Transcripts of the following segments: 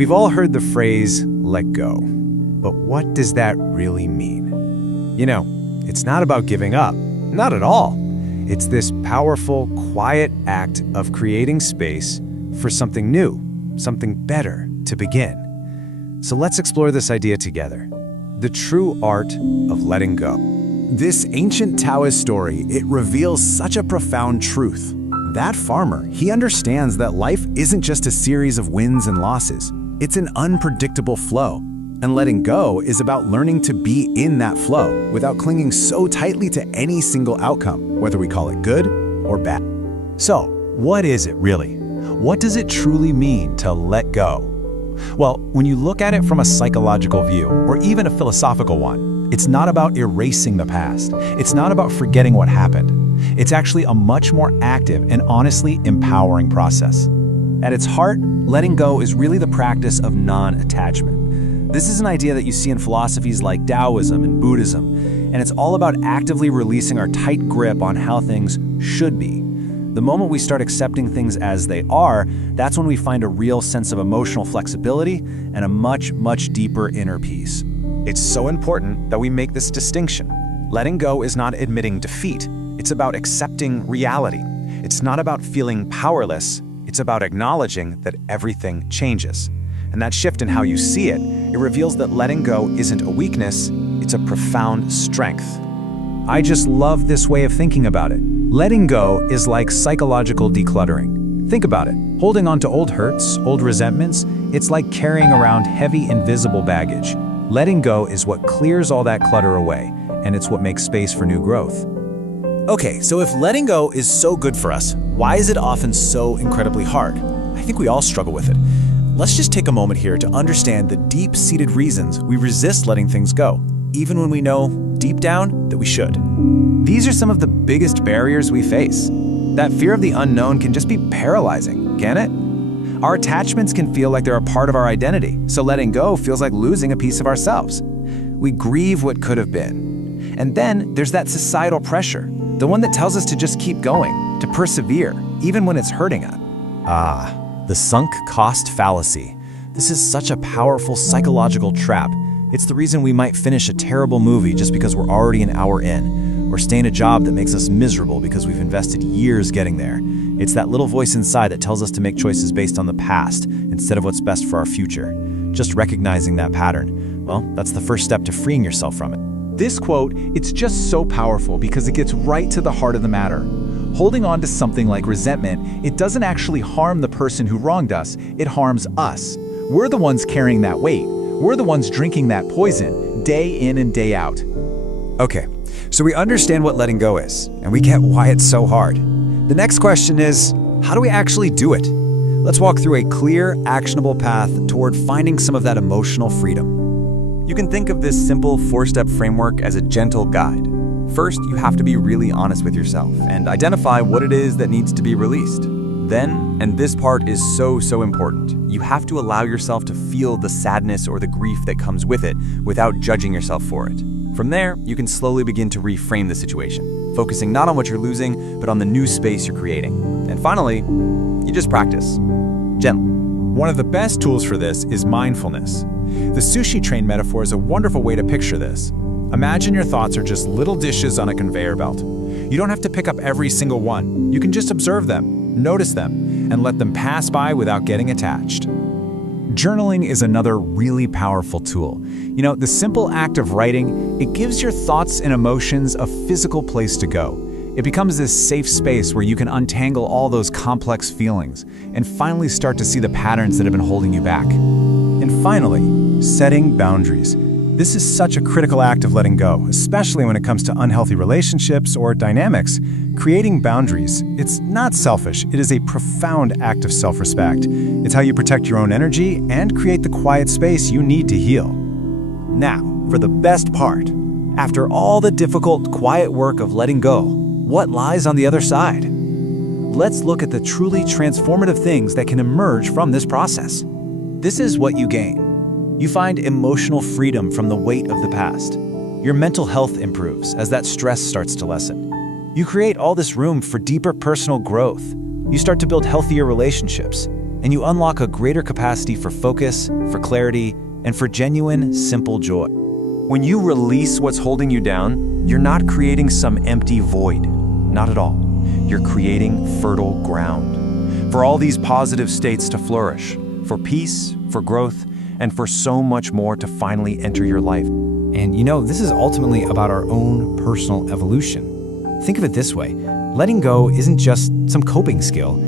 We've all heard the phrase, let go. But what does that really mean? You know, it's not about giving up. Not at all. It's this powerful, quiet act of creating space for something new, something better to begin. So let's explore this idea together. The true art of letting go. This ancient Taoist story, it reveals such a profound truth. That farmer, he understands that life isn't just a series of wins and losses. It's an unpredictable flow. And letting go is about learning to be in that flow without clinging so tightly to any single outcome, whether we call it good or bad. So, what is it really? What does it truly mean to let go? Well, when you look at it from a psychological view, or even a philosophical one, it's not about erasing the past. It's not about forgetting what happened. It's actually a much more active and honestly empowering process. At its heart, letting go is really the practice of non-attachment. This is an idea that you see in philosophies like Taoism and Buddhism, and it's all about actively releasing our tight grip on how things should be. The moment we start accepting things as they are, that's when we find a real sense of emotional flexibility and a much, much deeper inner peace. It's so important that we make this distinction. Letting go is not admitting defeat. It's about accepting reality. It's not about feeling powerless. It's about acknowledging that everything changes. And that shift in how you see it, it reveals that letting go isn't a weakness, it's a profound strength. I just love this way of thinking about it. Letting go is like psychological decluttering. Think about it. Holding on to old hurts, old resentments, it's like carrying around heavy, invisible baggage. Letting go is what clears all that clutter away, and it's what makes space for new growth. Okay, so if letting go is so good for us, why is it often so incredibly hard? I think we all struggle with it. Let's just take a moment here to understand the deep-seated reasons we resist letting things go, even when we know, deep down, that we should. These are some of the biggest barriers we face. That fear of the unknown can just be paralyzing, can't it? Our attachments can feel like they're a part of our identity, so letting go feels like losing a piece of ourselves. We grieve what could have been. And then there's that societal pressure, the one that tells us to just keep going, to persevere, even when it's hurting us. The sunk cost fallacy. This is such a powerful psychological trap. It's the reason we might finish a terrible movie just because we're already an hour in, or stay in a job that makes us miserable because we've invested years getting there. It's that little voice inside that tells us to make choices based on the past instead of what's best for our future. Just recognizing that pattern, well, that's the first step to freeing yourself from it. This quote, it's just so powerful because it gets right to the heart of the matter. Holding on to something like resentment, it doesn't actually harm the person who wronged us, it harms us. We're the ones carrying that weight. We're the ones drinking that poison, day in and day out. Okay, so we understand what letting go is, and we get why it's so hard. The next question is, how do we actually do it? Let's walk through a clear, actionable path toward finding some of that emotional freedom. You can think of this simple 4-step framework as a gentle guide. First, you have to be really honest with yourself and identify what it is that needs to be released. Then, and this part is so important, you have to allow yourself to feel the sadness or the grief that comes with it without judging yourself for it. From there, you can slowly begin to reframe the situation, focusing not on what you're losing, but on the new space you're creating. And finally, you just practice. Gently. One of the best tools for this is mindfulness. The sushi train metaphor is a wonderful way to picture this. Imagine your thoughts are just little dishes on a conveyor belt. You don't have to pick up every single one. You can just observe them, notice them, and let them pass by without getting attached. Journaling is another really powerful tool. You know, the simple act of writing, it gives your thoughts and emotions a physical place to go. It becomes this safe space where you can untangle all those complex feelings and finally start to see the patterns that have been holding you back. And finally, setting boundaries. This is such a critical act of letting go, especially when it comes to unhealthy relationships or dynamics. Creating boundaries, it's not selfish, it is a profound act of self-respect. It's how you protect your own energy and create the quiet space you need to heal. Now, for the best part. After all the difficult, quiet work of letting go, what lies on the other side? Let's look at the truly transformative things that can emerge from this process. This is what you gain. You find emotional freedom from the weight of the past. Your mental health improves as that stress starts to lessen. You create all this room for deeper personal growth. You start to build healthier relationships. and you unlock a greater capacity for focus, for clarity, and for genuine, simple joy. When you release what's holding you down, you're not creating some empty void. Not at all. You're creating fertile ground for all these positive states to flourish, for peace, for growth, and for so much more to finally enter your life. And this is ultimately about our own personal evolution. Think of it this way. Letting go isn't just some coping skill.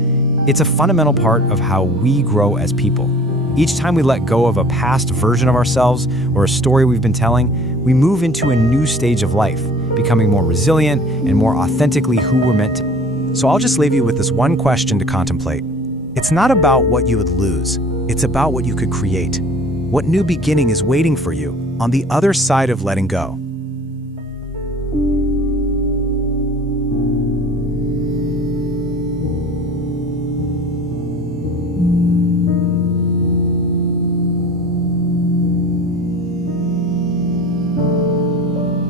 It's a fundamental part of how we grow as people. Each time we let go of a past version of ourselves or a story we've been telling, we move into a new stage of life, becoming more resilient and more authentically who we're meant to be. So I'll just leave you with this one question to contemplate. It's not about what you would lose. It's about what you could create. What new beginning is waiting for you on the other side of letting go?